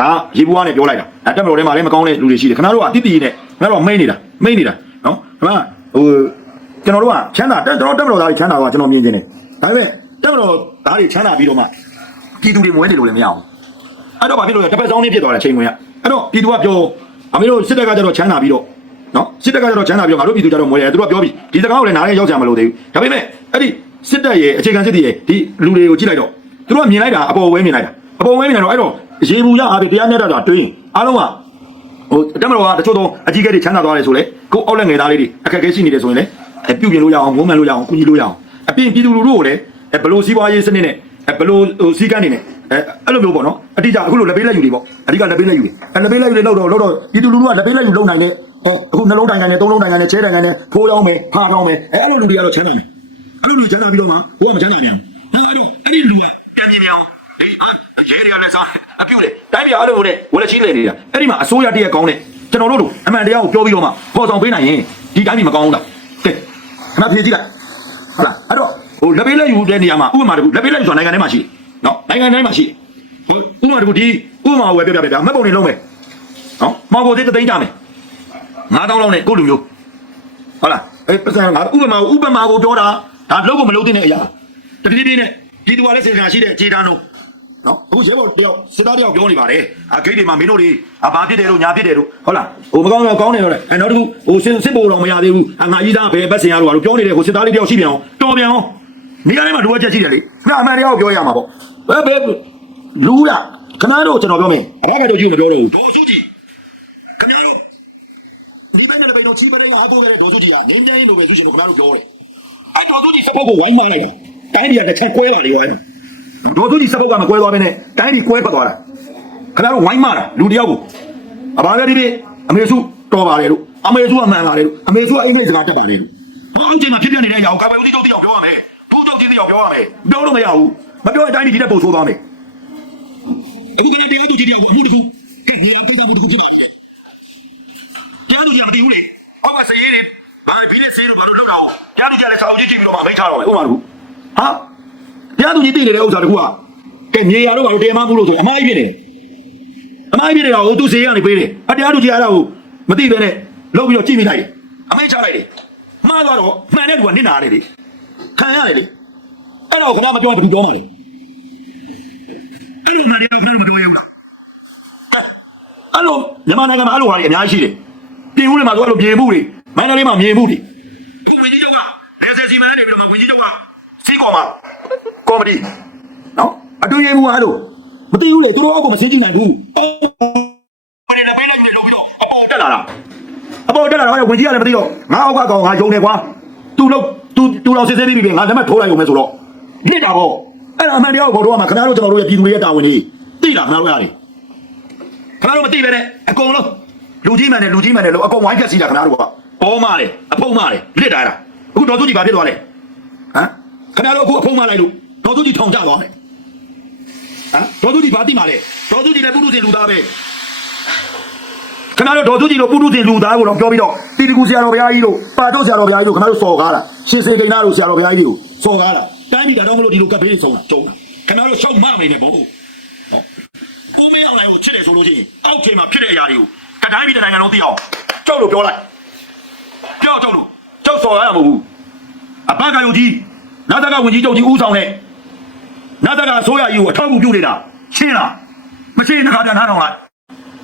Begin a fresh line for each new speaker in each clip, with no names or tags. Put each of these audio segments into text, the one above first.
ဒါရေဘူးကနေပြောလိုက်တာအဲတက်မတော်ထဲမှာလည်းမကောင်းတဲ့လူတွေရှိတယ်ခင်ဗျားတို့ကအတိအကျနဲ့ခင်ဗျားတို့ကမိတ်နေတာမိတ်နေတာနော်ခင်ဗျာဟိုကျွန်တော်တို့ကချမ်းသာတက်ကျွန်တော်တက်မတော်သားတွေချမ်းသာတော့ကျွန်တော်မြင်ခြင်းတယ်ဒါပေမဲ့တက်မတော်သားတွေချမ်းသာပြီးတော့မှပြည်သူတွေမွေးနေလို့လည်းမရအောင်အဲ့တော့ဘာဖြစ်လို့လဲတစ်ဖက်ဆောင်နေဖြစ်သွားတယ်ချိန်ဝင်ကအဲ့တော့ပြည်သူကပြောအမေတို့စစ်တပ်ကကြတော့ချမ်းသာပြီးတော့နော်စစ်တပ်ကကြတော့ချမ်းသာပြီးတော့ငါတို့ပြည်သူကြတော့မွေးတယ်သူတို့ကပြောပြီးဒီစကားကိုလည်းနားရဲရောက်ကြမလို့သေးဘူးဒါပေမဲ့အဲ့ဒီစစ်တပ်ရဲ့အခြေခံစစ်တီရဲ့ဒီလူတွေကိုကြည့်လိုက်တော့သူတို့ကမြင်လိုက်တာအပေါ်ဝဲမြင်လိုက်တာအပေါ်ဝဲမြင်တော့အဲ့တော့ ရေဘူးရအားဖြင့်တရားမျှတတာတွင်းအားလုံးကဟိုတက်မတော်ကတချို့တော့အကြီးကဲတွေချမ်းသာသွားတယ်ဆိုလေကိုအောက်လက်ငယ်သားလေးတွေအခက်အခဲရှိနေတယ်ဆိုရင်လည်းအပြုတ်ပြင်လို့ရအောင်ငုံမှန်လို့ရအောင်ကုညီလို့ရအောင်အပြင်ပြည်သူလူထုကိုလည်းအဲဘလို့စီးပွားရေးစနစ်နဲ့အဲဘလို့ဟိုစီးကန်းနေနဲ့အဲအဲ့လိုမျိုးပေါ့နော်အတိအကျအခုလိုလက်ပေးလက်ယူတွေပေါ့အဓိကလက်ပေးလက်ယူတွေအဲလက်ပေးလက်ယူတွေလောက်တော့လောက်တော့ပြည်သူလူထုကလက်ပေးလက်ယူလုံနိုင်တဲ့အဲအခုနှလုံးတိုင်တိုင်နဲ့သုံးလုံးတိုင်တိုင်နဲ့ချဲတိုင်တိုင်နဲ့ဖိုးရောင်းမယ်ဖားရောင်းမယ်အဲအဲ့လိုလူတွေကတော့ချမ်းသာတယ်အဲ့လိုလူချမ်းသာပြီးတော့မှဘိုးကမချမ်းသာနေအောင်ဟာအဲ့တော့အဲ့ဒီလူကပြန်ပြင်းနေအောင် ဒီဟာရဲတွေကလည်းစားအပြုတ်လေတိုင်းပြည်အားလုံးကိုလည်းဝလက်ချင်းလေနေတာအဲ့ဒီမှာအစိုးရတရက်ကောင်းတဲ့ကျွန်တော်တို့တို့အမှန်တရားကိုပြောပြီးတော့မှပေါ်ဆောင်ပေးနိုင်ရင်ဒီတိုင်းပြည်မကောင်းဘူးလားကဲခဏဖြေကြည့်လိုက်ဟုတ်လားအဲ့တော့ဟိုလက်ပေးလက်ယူတဲ့နေရာမှာဥပမာတခုလက်ပေးလက်ယူဆိုတာနိုင်ငံထဲမှာရှိတယ်နော်နိုင်ငံထဲမှာရှိတယ်ဟိုဥပမာတခုဒီဥပမာကိုပဲပြပြပြပြမှတ်ပုံနေလုံးမယ်နော်မော်ကိုသေးတသိန်းကြမယ်9000လောက်နဲ့ကိုယ့်လူမျိုးဟုတ်လားအဲပတ်စံငါဥပမာဥပမာကိုပြောတာဒါလုံးကိုမလုံးတဲ့အရာတတိတိနဲ့ဒီသူကလည်းစေတနာရှိတဲ့ခြေတန်းတော့ နော်အခုရဲဘော်တယောက်စစ်သားတယောက်ပြောနေပါတယ်အဂိတ်တွေမှာမင်းတို့တွေအဘာဖြစ်တယ်လို့ညာဖြစ်တယ်လို့ဟုတ်လားဟိုမကောင်းတော့ကောင်းတယ်လို့လေအဲနောက်တစ်ခုဟိုစစ်စစ်ဘိုးတော်မရသေးဘူးအငါကြီးသားဘယ်ဘက်စင်ရလို့ပြောနေတယ်ဟိုစစ်သားလေးတယောက်ရှိပြန်အောင်တော်ပြန်အောင်နေရာထဲမှာလိုအပ်ချက်ရှိတယ်လေခဏအမှန်တရားကိုပြောရမှာပေါ့ဘယ်ဘယ်လူလားခဏတော့ကျွန်တော်ပြောမယ်အဘကတော့ကြည့်မပြောတော့ဘူးဒေါ်စုကြည်ခင်ဗျားတို့ဒီဘက်နဲ့ဘယ်လိုချီးပရိယာအပေါ်နဲ့ဒေါ်စုကြည်ကနေနေလို့ပဲသူရှင်တို့ခင်ဗျားတို့ပြောတယ်အဲ့ဒေါ်စုကြည်စပုတ်ကိုဝိုင်းမလိုက်တာတိုင်းပြည်ကတစ်ချက်ကွဲပါလေရော ဒေါ်သူကြီးစပုတ်ကမကွဲသွားဘဲနဲ့တိုင်းပြည်ကွဲပတ်သွားတာခင်ဗျားတို့ဝိုင်းမတာလူတယောက်ကိုအဘာလဲဒီဒီအမေစုတော်ပါတယ်လို့အမေစုအမှန်ပါတယ်လို့အမေစုအိမ်နေစကားတက်ပါတယ်လို့ဟောအချိန်မှာဖြစ်ပြနေတဲ့အရာကိုကာပဲဦးတီချုပ်တယောက်ပြောရမယ်ဘူးချုပ်ကြီးတယောက်ပြောရမယ်ပြောလို့မရဘူးမပြောရင်တိုင်းပြည်ဒီတဲ့ပုံဆိုးသွားမယ်အခုကတရားသူကြီးတယောက်ကိုအမှုတစ်ခုဟဲ့ဒီအပိတ်အမှုတစ်ခုဖြစ်ပါလိမ့်မယ်တရားသူကြီးကမတည်ဘူးလေဟောကစရေးတွေဘာဘီလက်စေးတို့ဘာလို့လောက်တာအောင်တရားသူကြီးကလည်းစာအုပ်ကြီးကြည့်ပြီးတော့မှမိတ်ထားတော့မယ်ဥပမာတစ်ခုဟာ တရားသူကြီးတည်နေတဲ့ဥစ္စာတခုကကဲမြေယာတော့ဘာလို့တရားမမှုလို့ဆိုအမားကြီးဖြစ်နေအမားကြီးဖြစ်နေတာကိုသူစေးရနေပေးတယ်အတရားသူကြီးအဲ့ဒါကိုမသိပဲနဲ့လောက်ပြီးတော့ကြည့်မိလိုက်တယ်အမိတ်ချလိုက်တယ်မှားသွားတော့မှန်တဲ့သူကနစ်နာတယ်လေခံရတယ်လေအဲ့တော့ခဏမပြောရင်ဘယ်သူပြောမှာလဲအဲ့လိုမှန်တယ်တော့ခဏမပြောရဘူးလားအဲ့လိုမြန်မာနိုင်ငံမှာအဲ့လိုဟာတွေအများကြီးရှိတယ်ပြည်ဦးတွေမှာသူအဲ့လိုမြေမှုတွေမိုင်းတော်လေးမှာမြေမှုတွေအခုဝင်ကြီးချုပ်ကလေဆယ်စီမံနေပြီးတော့မှဝင်ကြီးချုပ်ကစီးကော်မှာ ကောမဒီနော်အတူရေးဘူးအားလို့မသိဘူးလေသူတို့အောက်ကမစင်းကြည့်နိုင်ဘူးဘာလဲပဲလို့ပြောပြီးတော့အပေါ်တက်လာတာအပေါ်တက်လာတော့ဝင်ကြီးကလည်းမသိတော့ငါအောက်ကကောင်ငါယုံနေကွာသူ့လို့သူသူတော့စစ်စစ်ပြီးပြီငါလက်မထိုးလိုက်ရုံပဲဆိုတော့ညစ်တာပေါ့အဲ့ဒါအမှန်တရားကိုဘောတော့မှခင်ဗျားတို့ကျွန်တော်တို့ရဲ့ပြည်သူတွေရဲ့တာဝန်ကြီးသိလားခင်ဗျားတို့ရတယ်ခင်ဗျားတို့မသိပဲနဲ့အကုန်လုံးလူကြီးမှန်တယ်လူကြီးမှန်တယ်လို့အကုန်ဝိုင်းဖြတ်စီးတာခင်ဗျားတို့ကပေါ်မာတယ်အဖုံမာတယ်လစ်တာလားအခုတော်သူကြီးဘာဖြစ်သွားလဲဟမ်ခင်ဗျားတို့အခုအဖုံမာလိုက်လို့ ဒေါ်သူကြီးထောင်ကြသွားမယ်ဟမ်ဒေါ်သူကြီးဘာတိမာလဲဒေါ်သူကြီးလည်းပုထုဇဉ်လူသားပဲခင်ဗျားတို့ဒေါ်သူကြီးတို့ပုထုဇဉ်လူသားကိုတော့ပြောပြီးတော့တီတကူဆရာတော်ဘုရားကြီးတို့ပါတော့ဆရာတော်ဘုရားကြီးတို့ခင်ဗျားတို့စော်ကားတာရှင်စေကိန်းသားတို့ဆရာတော်ဘုရားကြီးတို့စော်ကားတာတိုင်းပြည်တော်မလို့ဒီလိုကပ်ဘေးတွေဆုံးတာကျုံတာခင်ဗျားတို့ရှောက်မမိနေပေါ့ဟုတ်ကိုမေးအောင်လိုက်ကိုချစ်တယ်ဆိုလို့ချင်းအောက်ထင်မှာဖြစ်တဲ့အရာတွေကိုကတိုင်းပြည်နိုင်ငံလုံးသိအောင်ကြောက်လို့ပြောလိုက်ပြောကြောက်လို့ကြောက်စော်ရမှာမဟုတ်ဘူးအဘကယုံကြီးနာတကဝင်ကြီးချုပ်ကြီးဦးဆောင်တဲ့ နတ်တကအစိုးရကြီးကိုအထောက်အကူပြုနေတာရှင်းလားမရှိရင်တစ်ခါတည်းနားထောင်လိုက်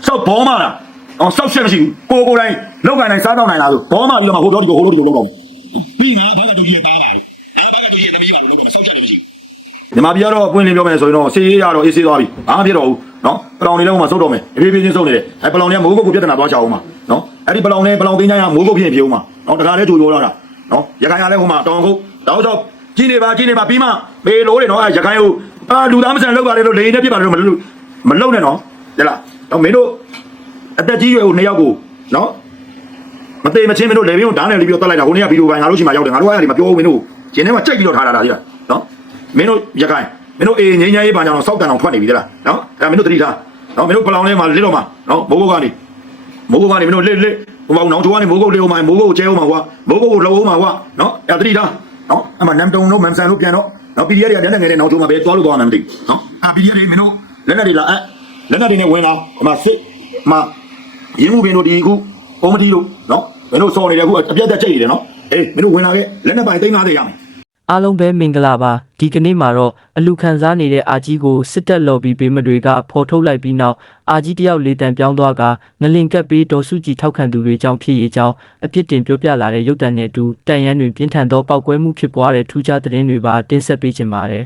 စောက်ဘောမလားအောင်စောက်ချက်မရှိဘူးကိုယ်ကိုယ်တိုင်လောက်ကန်နိုင်စားတော့နိုင်လားဆိုဘောမပြီးတော့မှဟိုတော့ဒီကိုဟိုလိုဒီလိုလောက်တော့ပြီးငါဘာကတူကြီးရဲ့သားပါလို့အဲဘာကတူကြီးရဲ့သမီးပါလို့လောက်တော့စောက်ချက်လည်းမရှိဘူးညီမပြတော့အပွင့်လင်းပြောမယ်ဆိုရင်တော့စေးရတော့အေးစေးသွားပြီဘာမှဖြစ်တော့ဘူးနော်ပလောင်လေးလုံးမှာစောက်တော့မယ်အပြေးပြေးချင်းစောက်နေတယ်အဲပလောင်လေးကမိုးကုတ်ကိုပြဿနာသွားချအောင်မှာနော်အဲ့ဒီပလောင်လေးပလောင်သိန်းချိုင်းကမိုးကုတ်ဖြစ်ရင်ပြေဦးမှာနော်တခါလဲကြိုပြောတော့တာနော်ရခိုင်ကလည်းဟိုမှာတောင်ကုတ်တောက်တော့ ကြီးနေပါကြီးနေပါပြီးမှမေလို့တယ်နော်အဲရခိုင်ကိုအာလူသားမဆန်လောက်ပါတယ်လို့လေနဲ့ပြစ်ပါတယ်လို့မလုပ်မလုပ်နဲ့နော်ဟဲ့လားတော့မင်းတို့အသက်ကြီးရွယ်ကိုနှစ်ယောက်ကိုနော်မသေးမချင်းမင်းတို့လေဘင်းကိုဓာတ်နဲ့လေးပြီးတော့တတ်လိုက်တာဟိုနေ့ကဗီဒီယိုပိုင်းငါတို့ရှိမှရောက်တယ်ငါတို့အဲ့ဒါတွေမပြောဘူးမင်းတို့ကျင်းထဲမှာကြိုက်ပြီးတော့ထားတာလားဒီလားနော်မင်းတို့ရခိုင်မင်းတို့အေးငိမ့်ငိမ့်ရေးပါကြအောင်စောက်တန်အောင်ထွက်နေပြီတလားနော်အဲ့ဒါမင်းတို့တတိထားနော်မင်းတို့ပလောင်လေးမှာလစ်တော့မှာနော်မိုးကုတ်ကနေမိုးကုတ်ကနေမင်းတို့လစ်လစ်ဟိုဘောင်နောင်ချိုးကနေမိုးကုတ်လေးအောင်မှာမိုးကုတ်ကိုကျဲအောင်မှာကွာမိုးကုတ်ကိုလှုပ်အောင်မှာကွာနော်အဲ့ဒါတတိထား နော်အဲ့မှာနမ်တုံတို့မန်ဆန်တို့ပြန်တော့နော် PDF တွေကလည်းငယ်နဲ့နောင်ချိုးမှာပဲသွားလို့သွားမှမသိနော်အဲ့ PDF တွေမင်းတို့လက်နဲ့တွေလာအဲ့လက်နက်တွေနဲ့ဝင်လာဟိုမှာစစ်ဟိုမှာရင်းမှုပင်တို့ဒီခုအုံးမတီတို့နော်မင်းတို့စော်နေတယ်အခုအပြတ်တက်ချိတ်နေတယ်နော်အေးမင်းတို့ဝင်လာခဲ့လက်နက်ပိုင်သိမ်း50ရမယ်
အားလုံးပဲမင်္ဂလာပါဒီကနေ့မှာတော့အလူခံစားနေတဲ့အာကြီးကိုစစ်တပ်လော်ဘီပေးမတွေကဖော်ထုတ်လိုက်ပြီးနောက်အာကြီးတယောက်လေတံပြောင်းသွားကငလင်ကပ်ပြီးဒေါ်စုကြည်ထောက်ခံသူတွေကြောင့်ဖြစ်ရေးကြောင်းအပြစ်တင်ပြောပြလာတဲ့ရုပ်တံနဲ့အတူတန်ရန်တွင်ပြင်းထန်သောပောက်ကွဲမှုဖြစ်ပွားတဲ့ထူးခြားသတင်းတွေပါတင်ဆက်ပေးချင်ပါတယ်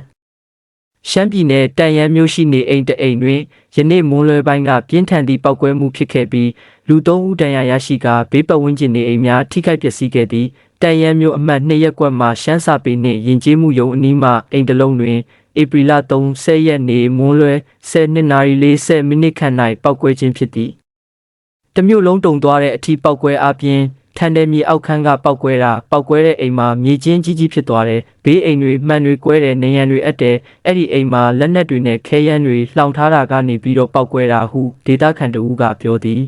ရှမ်းပြည်နယ်တန်ရန်မြို့ရှိနေအိမ်တအိမ်တွင်ယနေ့မွန်းလွဲပိုင်းကပြင်းထန်သည့်ပောက်ကွဲမှုဖြစ်ခဲ့ပြီးလူသုံးဦးတန်ရာရရှိကဘေးပတ်ဝန်းကျင်နေအိမ်များထိခိုက်ပျက်စီးခဲ့သည် တန်ရန်မြို့အမှတ်2ရက်ကွက်မှရှမ်းစာပေနှင့်ယဉ်ကျေးမှုယုံအနီးမှအိမ်တစ်လုံးတွင်ဧပြီလ30ရက်နေ့မွန်းလွဲ12:40မိနစ်ခန့်၌ပောက်ကွဲခြင်းဖြစ်သည်တမျိုးလုံးတုံသွားတဲ့အထီးပောက်ကွဲအပြင်ထန်တယ်မြေအောက်ခန်းကပောက်ကွဲတာပောက်ကွဲတဲ့အိမ်မှာမြေချင်းကြီးကြီးဖြစ်သွားတယ်ဘေးအိမ်တွေမှန်တွေကွဲတယ်နေရန်တွေအပ်တယ်အဲ့ဒီအိမ်မှာလက်နက်တွေနဲ့ခဲယမ်းတွေလှောင်ထားတာကနေပြီးတော့ပောက်ကွဲတာဟုဒေတာခန်တဦးကပြောသည်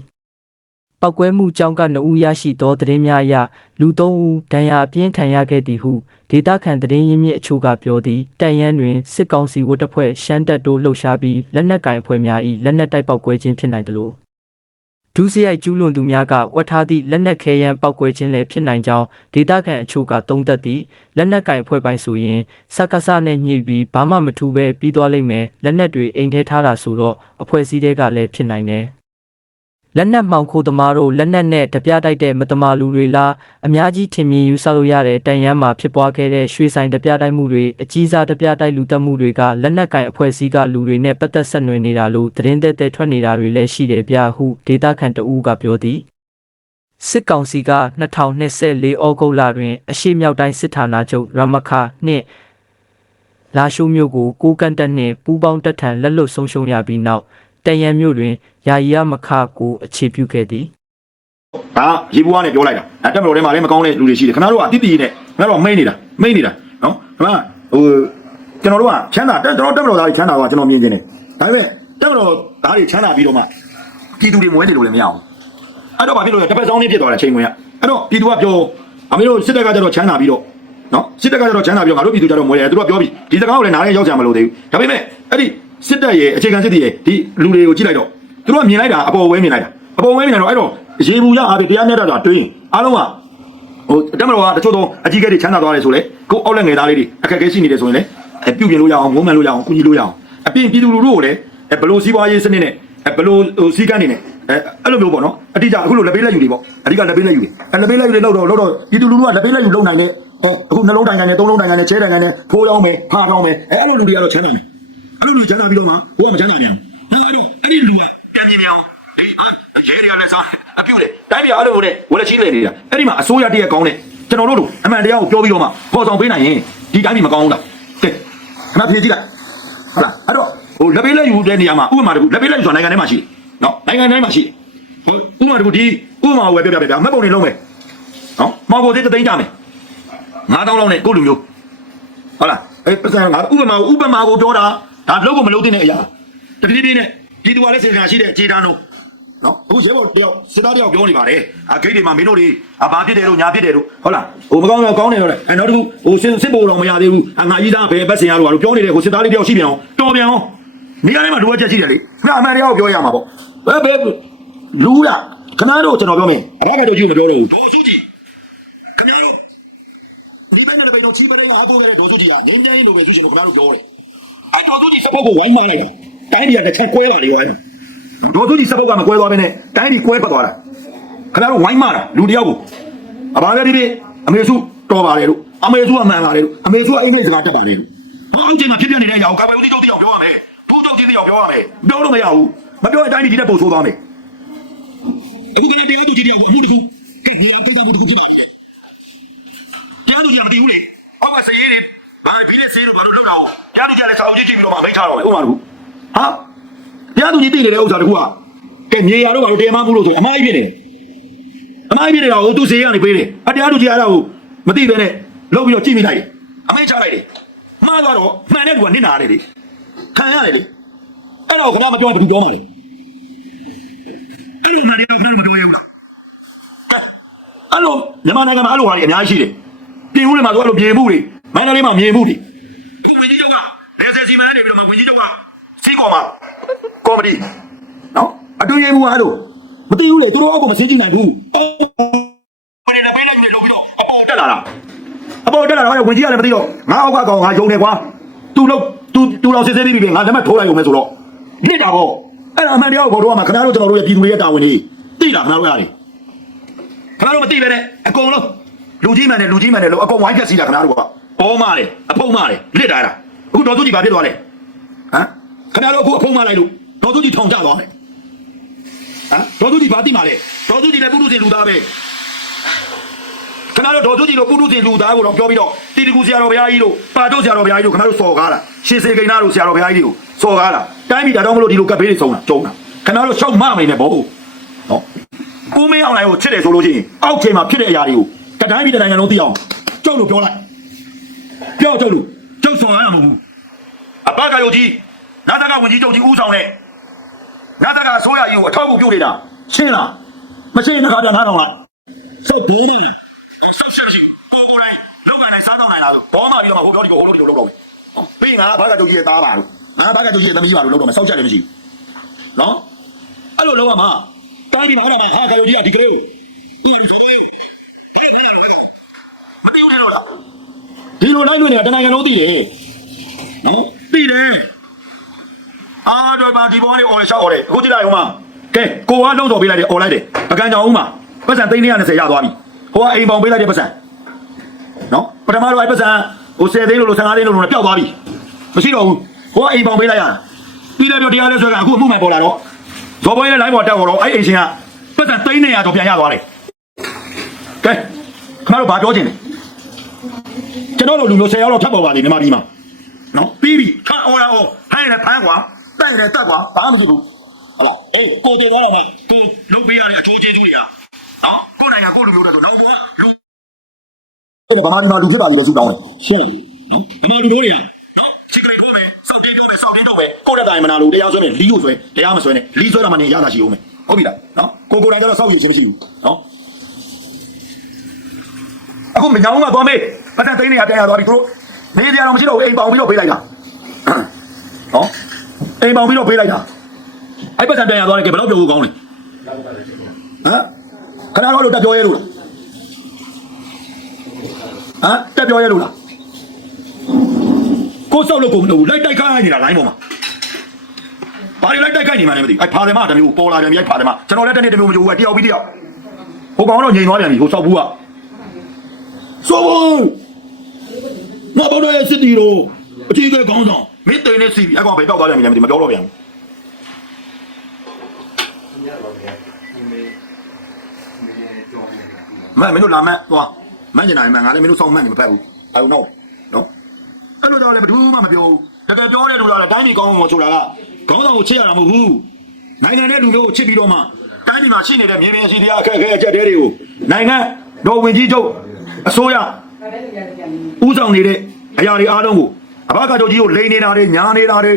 ပောက်ကွဲမှုကြောင့်က2ဦးရရှိသောသတင်းများအရလူ3ဦးဒဏ်ရာအပြင်းထန်ရခဲ့သည်ဟုဒေတာခန်သတင်းရင်းမြစ်အချို့ကပြောသည်တန်ရန်တွင်စစ်ကောင်စီဝတ်တပ်ဖွဲ့ရှမ်းတပ်တို့လှုပ်ရှားပြီးလက်နက်ကင်အဖွဲ့များ၏လက်နက်တိုက်ပောက်ကွဲခြင်းဖြစ်နိုင်သလိုဒုစရိုက်ကျူးလွန်သူများကဝတ်ထားသည့်လက်နက်ခဲယမ်းပောက်ကွဲခြင်းလည်းဖြစ်နိုင်ကြောင်းဒေတာခန်အချို့ကသုံးသပ်သည်လက်နက်ကင်အဖွဲ့ပိုင်းဆိုရင်စက္ကစနဲ့ညှိပြီးဘာမှမထူပဲပြီးသွားလိမ့်မယ်လက်နက်တွေအိမ်ထဲထားတာဆိုတော့အဖွဲ့အစည်းတွေကလည်းဖြစ်နိုင်တယ် လက်နက်မှောင်ခိုသမားတို့လက်နက်နဲ့တပြတိုက်တဲ့မတမာလူတွေလားအများကြီးထင်မြင်ယူဆလို့ရတဲ့တန်ရမ်းမှာဖြစ်ပွားခဲ့တဲ့ရွှေဆိုင်တပြတိုက်မှုတွေအကြီးစားတပြတိုက်လူတက်မှုတွေကလက်နက်ကင်အဖွဲ့အစည်းကလူတွေနဲ့ပတ်သက်ဆက်နွယ်နေတာလို့သတင်းသက်သက်ထွက်နေတာတွေလည်းရှိတယ်ဗျဟုဒေတာခန်တဦးကပြောသည်စစ်ကောင်စီက2024ဩဂုတ်လတွင် အရှိမြောက်တိုင်းစစ်ဌာနချုပ်ရမခနှင့်လာရှိုးမြို့ကိုကိုကန်တက်နှင့်ပူးပေါင်းတပ်ထံလက်လွတ်ဆုံးရှုံးရပြီးနောက် တန်ရန်မြို့တွင်ယာယီရမခကိုအခြေပြုခဲ့သည်
ဒါရေဘူးကနေပြောလိုက်တာအဲတက်မတော်ထဲမှာလည်းမကောင်းတဲ့လူတွေရှိတယ်ခင်ဗျားတို့ကအတိတိနဲ့ခင်ဗျားတို့ကမိတ်နေတာမိတ်နေတာနော်ခင်ဗျားဟိုကျွန်တော်တို့ကချမ်းသာတက်ကျွန်တော်တက်မတော်သားတွေချမ်းသာကကျွန်တော်မြင်ခြင်းတယ်ဒါပေမဲ့တက်မတော်သားတွေချမ်းသာပြီးတော့မှပြည်သူတွေမွေးနေလို့လည်းမရအောင်အဲ့တော့ဘာဖြစ်လို့လဲတစ်ပတ်စောင်းလေးဖြစ်သွားတယ်ချိန်ဝင်ကအဲ့တော့ပြည်သူကပြောအမေတို့စစ်တပ်ကကြတော့ချမ်းသာပြီးတော့နော်စစ်တပ်ကကြတော့ချမ်းသာပြီးတော့ငါတို့ပြည်သူကြတော့မွေးတယ်သူတို့ကပြောပြီးဒီစကားကိုလည်းနားရဲရောက်ကြမလို့သေးဘူးဒါပေမဲ့အဲ့ဒီ စစ်တပ်ရဲ့အခြေခံစစ်တီရဲ့ဒီလူတွေကိုကြည့်လိုက်တော့သူတို့ကမြင်လိုက်တာအပေါ်ဝဲမြင်လိုက်တာအပေါ်ဝဲမြင်လိုက်တော့အဲ့တော့ရေဘူးရအားဖြင့်တရားမျှတတာတွေးရင်အားလုံးကဟိုတက်မတော်ကတချို့တော့အကြီးကဲတွေချမ်းသာသွားတယ်ဆိုလေကိုအောက်လက်ငယ်သားလေးတွေအခက်အခဲရှိနေတယ်ဆိုရင်လေအပြုတ်ပြင်လို့ရအောင်ငုံမှန်လို့ရအောင်ကုညီလို့ရအောင်အပြင်ပြည်သူလူထုကိုလည်းအဲဘလို့စီးပွားရေးစနစ်နဲ့အဲဘလို့ဟိုစီးကန်းနေနဲ့အဲအဲ့လိုမျိုးပေါ့နော်အတိအကျအခုလိုလက်ပေးလက်ယူတွေပေါ့အဓိကလက်ပေးလက်ယူတွေအဲလက်ပေးလက်ယူတွေလောက်တော့လောက်တော့ပြည်သူလူထုကလက်ပေးလက်ယူလုံနိုင်တဲ့အဲအခုနှလုံးတိုင်နိုင်တယ်သုံးလုံးတိုင်နိုင်တယ်ချဲတိုင်နိုင်တယ်ဖိုးရောင်းမယ်ဖားရောင်းမယ်အဲအဲ့လိုလူတွေကတော့ချမ်းသာတယ် အဲ့လိုလူချမ်းသာပြီးတော့မှဘိုးကမချမ်းသာနေအောင်အဲ့တော့အဲ့ဒီလူကပြန်ပြင်းမြောင်ဒီအာရဲတွေကလည်းစားအပြုတ်တယ်တိုင်းပြည်အားလုံးနဲ့ဝလက်ချင်းနေနေတာအဲ့ဒီမှာအစိုးရတရက်ကောင်းတဲ့ကျွန်တော်တို့တို့အမှန်တရားကိုပြောပြီးတော့မှပေါ်ဆောင်ပေးနိုင်ရင်ဒီတိုင်းပြည်မကောင်းဘူးလားကဲခဏဖြေကြည့်လိုက်ဟုတ်လားအဲ့တော့ဟိုလက်ပေးလက်ယူတဲ့နေရာမှာဥပမာတခုလက်ပေးလက်ယူဆိုတာနိုင်ငံထဲမှာရှိတယ်နော်နိုင်ငံထဲမှာရှိတယ်ဟိုဥပမာတခုဒီဥပမာကိုပဲပြောပြပြပြမှတ်ပုံနေလုံးမယ်နော်မောင်ကိုသေးတသိန်းကြမယ်9000လောက်နဲ့ကိုလူမျိုးဟုတ်လားအဲပတ်စံငါဥပမာဥပမာကိုပြောတာ ဒါလုံးကိုမလုံးတဲ့အရာတတိပြင်းနဲ့ဒီတူကလည်းစေတနာရှိတဲ့ခြေတန်းတို့နော်အခုရဲဘော်တယောက်စစ်သားတယောက်ပြောနေပါတယ်အဂိတ်တွေမှာမင်းတို့တွေအဘာဖြစ်တယ်လို့ညာဖြစ်တယ်လို့ဟုတ်လားဟိုမကောင်းတော့ကောင်းတယ်လို့လေအဲနောက်တစ်ခုဟိုစစ်စစ်ဘိုးတော်မရသေးဘူးအငါကြီးသားဘယ်ဘက်စင်ရလို့ပြောနေတဲ့ကိုစစ်သားလေးတယောက်ရှိပြန်အောင်တော်ပြန်အောင်နေရာထဲမှာလိုအပ်ချက်ရှိတယ်လေငါအမှန်တရားကိုပြောရမှာပေါ့ဘယ်ဘယ်လူလားခဏတော့ကျွန်တော်ပြောမယ်အဘကတော့ကြည့်မပြောတော့ဘူးဒေါ်စုကြည့်ခင်ဗျားတို့ဒီဘက်နဲ့လည်းဘယ်တော့ချီးပရိယာအားကိုရတဲ့ဒေါ်စုကြည့်ကငင်းကြင်းလိုပဲသူရှင်ကခင်ဗျားတို့ပြောတယ် အဲ့ဒေါ်စုကြည့်စပုတ်ကိုဝိုင်းမလိုက်တာတိုင်းပြည်ကတစ်ချက်ကွဲလာလေရောအဲ့ဒေါ်စုကြည့်စပုတ်ကမကွဲသွားဘဲနဲ့တိုင်းပြည်ကွဲပတ်သွားတာခင်ဗျားတို့ဝိုင်းမတာလူတယောက်ကိုအဘာလဲဒီပြအမေစုတော်ပါတယ်လို့အမေစုကမှန်ပါတယ်လို့အမေစုကအင်္ဂလိပ်စကားတက်ပါတယ်လို့ဘာအောင်ချိန်မှာဖြစ်ပြနေတဲ့အရာကိုကာပိုင်ဦးစီးချုပ်တယောက်ပြောရမယ်ဘူးချုပ်ကြီးတယောက်ပြောရမယ်ပြောလို့မရဘူးမပြောရင်တိုင်းပြည်ဒီတက်ပို့ဆိုးသွားမယ်အခုကလည်းတရားသူကြီးတယောက်ကိုအမှုတစ်ခုကဲဒီအပိတ်ကမှုတစ်ခုဖြစ်ပါလိမ့်မယ်တရားသူကြီးကမတည်ဘူးလေ။ဟောမှာစရေးတွေ ဘာဘီလက်ဆေးလို့ဘာလို့လောက်တာကိုတရားသူကြီးကလည်းစာအုပ်ကြီးကြည့်ပြီးတော့မှမိတ်ထားတော့လေဥပမာတခု။ဟာတရားသူကြီးတည်နေတဲ့ဥစ္စာတခုကကဲမြေယာတော့ဘာလို့တရားမမှုလို့ဆိုအမားကြီးဖြစ်နေတယ်။အမားကြီးဖြစ်နေတာကိုသူဈေးကနေပေးတယ်။အတရားသူကြီးအဲ့ဒါကိုမသိဘဲနဲ့လောက်ပြီးတော့ကြည့်မိလိုက်တယ်။အမိတ်ချလိုက်တယ်။မှားသွားတော့မှန်တဲ့လူကနစ်နာရတယ်လေ။ခံရတယ်လေ။အဲ့တော့ခင်ဗျားမပြောရင်ဘယ်သူပြောမှာလဲ။အဲ့လိုမှန်တယ်တော့ခင်ဗျားတို့မပြောရဘူးလား။အဲ့လိုမြန်မာနိုင်ငံမှာအဲ့လိုဟာတွေအများကြီးရှိတယ်ပြည်ဦးတွေမှာဆိုအဲ့လိုမြေမှုတွေ မိုင်းနာလေးမှာမြေမှုတွေခုဝင်ကြီးချုပ်ကလေဆယ်စီမန်နေပြီးတော့မှဝင်ကြီးချုပ်ကစီးကော်မှာကော်မတီအတွင်းရေးမှုအဲ့လိုမသိဘူးလေသူတို့အောက်ကမစင်းကြည့်နိုင်ဘူးအော်ဘယ်နဲ့ပဲနေလို့ပြီးတော့အပေါ်တက်လာတာအပေါ်တက်လာတော့ဝင်ကြီးရတယ်မသိတော့ငါအောက်ကကောင်ငါယုံနေကွာသူလို့သူသူတော့စစ်စစ်ပြီးပြီငါလက်မထိုးလိုက်ရုံပဲဆိုတော့ညစ်တာပေါ့အဲ့ဒါအမှန်တရားကိုဘောတော့မှာခင်ဗျားတို့ကျွန်တော်တို့ရဲ့ပြည်သူတွေရဲ့တာဝန်ကြီးသိလားခင်ဗျားတို့ရတယ်ခင်ဗျားတို့မသိပဲနဲ့အကုန်လုံးလူကြီးမှန်တယ်လူကြီးမှန်တယ်လို့အကုန်ဝိုင်းဖြတ်စီတာခင်ဗျားတို့က ပေါ်မာတယ်အဖုံမာတယ်လစ်တာလားအခုတော်သူကြီးဘာဖြစ်သွားလဲဟမ်ခင်ဗျားတို့အခုအဖုံမာလိုက်လို့တော်သူကြီးထောင်ကျသွားတယ်ဟမ်တော်သူကြီးဘာတိမာလဲတော်သူကြီးလည်းပုရုဇဉ်လူသားပဲခင်ဗျားတို့တော်သူကြီးလို့ပုရုဇဉ်လူသားကိုတော့ပြောပြီးတော့တီတကူဆရာတော်ဘုရားကြီးတို့ပါတို့ဆရာတော်ဘုရားကြီးတို့ခင်ဗျားတို့စော်ကားတာရှင်စေကိန်းသားတို့ဆရာတော်ဘုရားကြီးတွေကိုစော်ကားတာတိုင်းပြည်ဒါတော့မလို့ဒီလိုကပ်ဘေးတွေဆုံးတာကျုံတာခင်ဗျားတို့ရှောက်မမိန်နဲ့ဘောနော်ကိုမင်းအောင်လိုက်ကိုချစ်တယ်ဆိုလို့ရှိရင်အောက်ချိန်မှာဖြစ်တဲ့အရာတွေကိုကတိုင်းပြည်တိုင်းနိုင်ငံလုံးသိအောင်ကျုပ်လို့ပြောလိုက် ပြောကျုပ်လို့ကျုပ်ဆောင်ရမှာမဟုတ်ဘူးအဘကယုတ်ကြီးနာသကဝင်ကြီးကျုပ်ကြီးဦးဆောင်တဲ့နာသကအစိုးရကြီးကိုအထောက်အကူပြုနေတာရှင်းလားမရှင်းတဲ့ခါပြန်ထားတော့လိုက်စိတ်ဘေးနေဆက်ဆက်ရှိကိုကိုတိုင်းလောက်နိုင်စားတော့နိုင်လားဆိုဘောမှပြီးတော့ဟိုပြောဒီကိုဟိုလိုဒီကိုလောက်တော့ပြီးငါဘကယုတ်ကြီးရဲ့သားပါလို့ငါဘကယုတ်ကြီးရဲ့သမီးပါလို့လောက်တော့မယ်စောက်ချက်လည်းမရှိဘူးနော်အဲ့လိုလောက်ရမှာတိုင်းပြည်မှာအဲ့ဒါမှဟာကယုတ်ကြီးကဒီကလေးကိုပြီးပြီဆိုပြီးဘယ်ဖရတော့ဟဲ့မသိဘူးထင်တော့လား ဒီလိုလိုက်လို့နေတာတနိုင်ငံလုံးသိတယ်နော်သိတယ်အားတော့ပါဒီဘောလေးအော်ရှောက်အော်တယ်အခုကြည့်လိုက်ဦးမကဲကိုကလုံးတော်ပေးလိုက်တယ်အော်လိုက်တယ်ပကံကြောင်ဦးမပတ်စံ320ရသွားပြီဟိုကအိမ်ပေါင်ပေးလိုက်တယ်ပတ်စံနော်ပထမတော့အဲ့ပတ်စံဟို10သိန်းလို့လို့15သိန်းလို့လို့ပျောက်သွားပြီမရှိတော့ဘူးဟိုကအိမ်ပေါင်ပေးလိုက်ရပြီးလည်းပြောတရားလဲဆိုကအခုအမှုမှန်ပေါ်လာတော့ဇော်ဘွေးလည်း line ပေါ်တက်တော့အဲ့အိမ်ရှင်ကပတ်စံ300တော့ပြန်ရသွားတယ်ကဲခင်ဗျားတို့ဘာပြောချင်လဲ ကျွန်တော်တို့လူမျိုး10ယောက်တော့ဖြတ်ပေါ်ပါလိမ့်မြန်မာပြည်မှာနော်ပြီးပြီခါအော်ရအော်ဟိုင်းလည်းဖမ်းကွာတိုက်လည်းတက်ကွာဘာမှမရှိဘူးဟုတ်လားအေးကိုတည်သွားတော့မှကိုလုတ်ပေးရတဲ့အချိုးကျေးဇူးတွေကနော်ကိုနိုင်ငံကိုလူမျိုးတွေဆိုနောက်ဘောကလူအဲ့ဒါဗမာပြည်မှာလူဖြစ်ပါပြီလို့ဆုတောင်းတယ်ရှင်းနော်ဗမာလူမျိုးတွေကနော်ချစ်ကြိုက်တော့မယ်စောင့်တင်းတော့မယ်စောင့်တင်းတော့မယ်ကိုတက်တိုင်းမနာလို့တရားဆွဲမယ်လီကိုဆွဲတရားမဆွဲနဲ့လီဆွဲတာမှနေရတာရှိဦးမယ်ဟုတ်ပြီလားနော်ကိုကိုတိုင်းတော့စောင့်ရည်ခြင်းမရှိဘူးနော်အခုမညောင်းကသွားမေး ပတ်သက်သိန်းနေရပြန်ရသွားပြီသူတို့နေကြတော့မရှိတော့ဘူးအိမ်ပေါင်ပြီးတော့ပေးလိုက်တာဟောအိမ်ပေါင်ပြီးတော့ပေးလိုက်တာအဲ့ပတ်သက်ပြန်ရသွားတယ်ကဲဘယ်တော့ပြောဖို့ကောင်းလဲဟမ်ခဏတော့လို့တက်ပြောရဲလို့လားဟမ်တက်ပြောရဲလို့လားကိုစောက်လို့ကိုမလုပ်ဘူးလိုက်တိုက်ခိုင်းနေတာလိုင်းပေါ်မှာဘာလို့လိုက်တိုက်ခိုင်းနေမှလည်းမသိဘူးအဲ့ဖာတယ်မတမျိုးပေါ်လာပြန်ပြီအဲ့ဖာတယ်မကျွန်တော်လည်းတစ်နေ့တစ်မျိုးမကြိုးဘူးတယောက်ပြီးတယောက်ဟိုကောင်တော့ငြိမ်သွားပြန်ပြီဟိုစောက်ဘူးကဆိုဘူး ငါဘောတော့ရဲ့စစ်တီတို့အကြီးအကဲခေါင်းဆောင်မင်းတိန်နဲ့စီပြီအကောင်ပဲတောက်သွားတယ်မြင်တယ်မပြောတော့ပြန်မမင်းတို့လာမသွားမညနိုင်မငါလည်းမင်းတို့စောင့်မှန်းနေမဖက်ဘူးအဲတော့နော်အဲ့လိုတော့လည်းဘယ်သူမှမပြောဘူးတကယ်ပြောတဲ့လူလားတိုင်းပြည်ကောင်းမှမဆိုတာကခေါင်းဆောင်ကိုချစ်ရတာမဟုတ်ဘူးနိုင်ငံတဲ့လူမျိုးကိုချစ်ပြီးတော့မှတိုင်းပြည်မှာရှိနေတဲ့မြင်းမြင်းရှိတရားအခက်အခဲအကျက်တဲတွေကိုနိုင်ငံတော်ဝင်ကြီးချုပ်အစိုးရ ဥဆောင်နေတဲ့အရာတွေအားလုံးကိုအဘကချုပ်ကြီးကိုလိန်နေတာတွေညာနေတာတွေ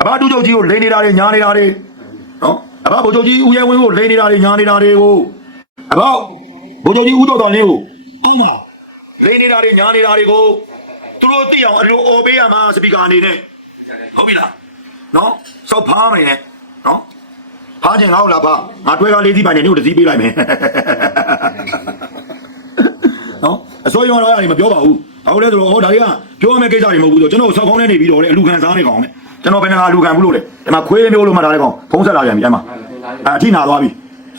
အဘတူချုပ်ကြီးကိုလိန်နေတာတွေညာနေတာတွေနော်အဘဘိုးချုပ်ကြီးဦးရဲဝင်းကိုလိန်နေတာတွေညာနေတာတွေကိုအဘဘိုးချုပ်ကြီးဦးတော်တော်လင်းကိုဥမလိန်နေတာတွေညာနေတာတွေကိုသူတို့သိအောင်အလိုအော်ပေးရမှာစပီကာအနေနဲ့ဟုတ်ပြီလားနော်စောက်ဖားမယ်နဲ့နော်ဖားခြင်းငါ့ကိုလာဖားငါတွဲကားလေးစီးပိုင်နေတို့တစ်စီးပေးလိုက်မယ်နော် အစိုးရတော့အဲ့ဒါမပြောပါဘူးဟုတ်လဲဆိုတော့ဟောဒါတွေကပြောရမယ့်ကိစ္စတွေမဟုတ်ဘူးဆိုကျွန်တော်ဆောက်ခေါင်းထဲနေပြီးတော့လေအလူခံစားနေကောင်လေကျွန်တော်ဘယ်နှခါအလူခံဘူးလို့လေဒီမှာခွေးမျိုးလို့မှတ်ထားတဲ့ကောင်ဖုံးဆက်လာပြန်ပြီအဲ့မှာအဲ့အထိနာသွားပြီ